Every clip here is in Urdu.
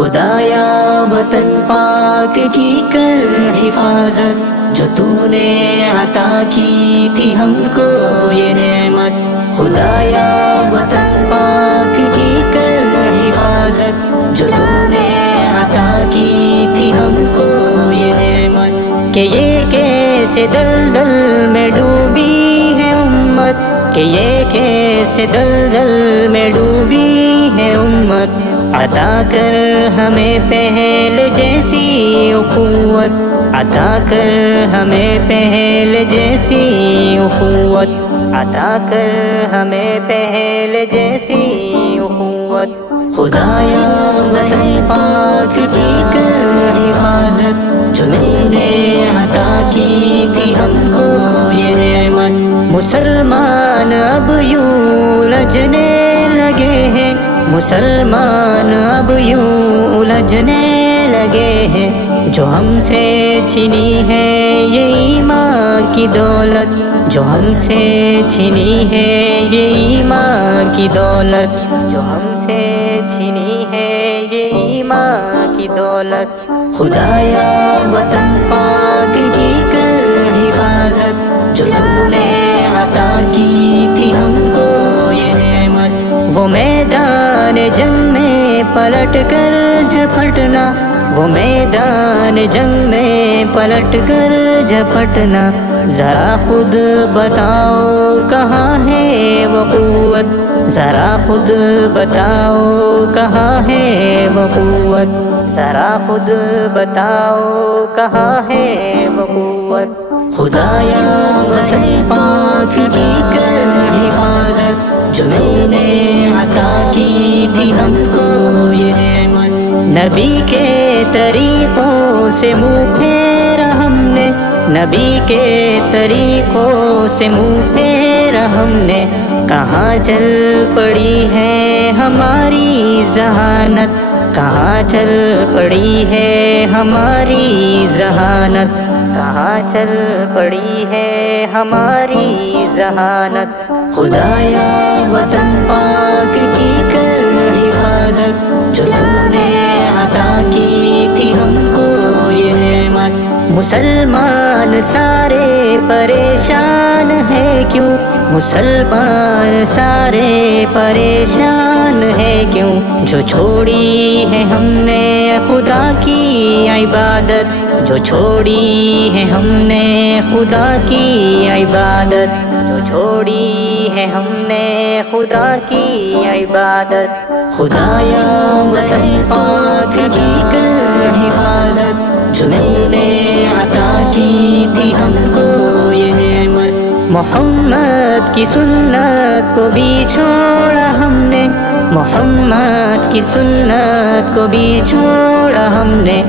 خدایا وطن پاک کی کر حفاظت، جو تو نے عطا کی تھی ہم کو یہ نعمت۔ خدایا وطن پاک کی کر حفاظت، جو تو نے عطا کی تھی ہم کو یہ نعمت۔ کہ یہ کیسے دلدل میں ڈوبی ہے امت، کہ یہ کیسے دلدل میں ڈوبی ہے امت، عطا کر ہمیں پہلے جیسی اخوت، عطا کر ہمیں پہلے جیسی اخوت، عطا کر ہمیں پہلے جیسی اخوت۔ خدایا وطن پاک کی کر حفاظت، جو نے عطا کی تھی ہم کو یہ نعمت۔ مسلمان اب یوں الجھنے لگے ہیں، مسلمان اب یوں الجھنے لگے ہیں، جو ہم سے چھنی ہے یہ ایمان کی دولت، جو ہم سے چھنی ہے یہ ایمان کی دولت، جو ہم سے چھنی ہے یہ ایمان کی دولت۔ خدایا وطن پاک کی کر حفاظت، جو تو نے عطا کی تھی ہم کو یہ نعمت۔ وہ میدان جنگ میں پلٹ کر جھپٹنا، وہ میدان جنگ میں پلٹ کر جھپٹنا، ذرا خود بتاؤ کہاں ہے وہ قوت، ذرا خود بتاؤ کہاں ہے وہ قوت، ذرا خود بتاؤ کہاں ہے وہ قوت۔ خدایا وطن پاک کی کر حفاظت، جو نے عطا کی تھی ہم کو یہ نعمت۔ نبی کے طریقوں سے منہ پھیرا ہم نے، نبی کے طریقوں سے منہ پھیرا ہم نے، کہاں چل پڑی ہے ہماری ذہانت، کہاں چل پڑی ہے ہماری ذہانت، کہاں چل پڑی ہے ہماری ذہانت۔ خدایا وطن پاک کی کر حفاظت، جو تو نے عطا کی تھی ہم کو یہ نعمت۔ مسلمان سارے پریشان ہے کیوں، مسلمان سارے پریشان ہے کیوں، جو چھوڑی ہے ہم نے خدا کی عبادت، جو چھوڑی ہے ہم نے خدا کی عبادت، جو چھوڑی ہے ہم نے خدا کی عبادت۔ خدایا وطن پاک کی کر حفاظت، جو نے عطا کی تھی ہم کو یہ نعمت۔ محمد کی سنت کو بھی چھوڑا ہم نے، محمد کی سنت کو بھی چھوڑا ہم نے،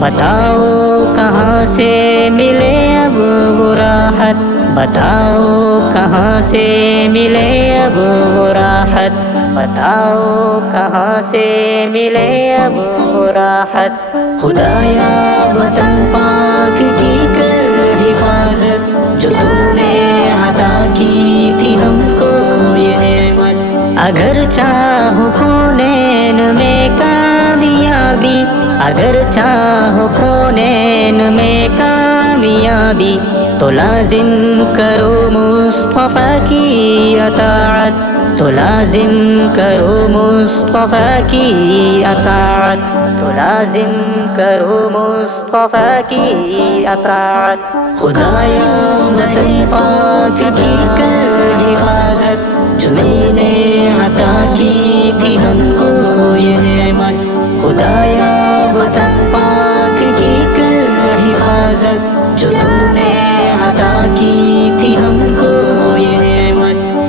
بتاؤ کہاں سے ملے اب وہ راحت، بتاؤ کہاں سے ملے اب وہ راحت، بتاؤ کہاں سے ملے اب وہ راحت۔ خدایا وطن پاک کی کر حفاظت، جو تو نے عطا کی تھی ہم کو یہ نعمت۔ اگر چاہو کونین میں کامیابی، اگر چاہو کونین میں کامیابی، تو لازم کرو مصطفیٰ کی اطاعت، تو لازم کرو مصطفیٰ کی اطاعت، تو لازم کرو مصطفیٰ کی اطاعت۔ خدایا وطن پاک کی کر حفاظت، جو نے عطا